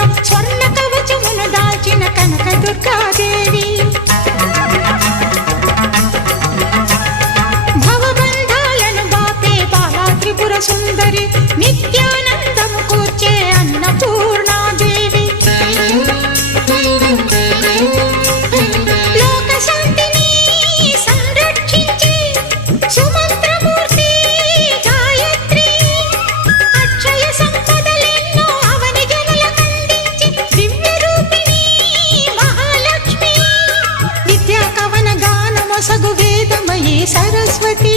i'm lo సగు వేదమయీ Saraswati.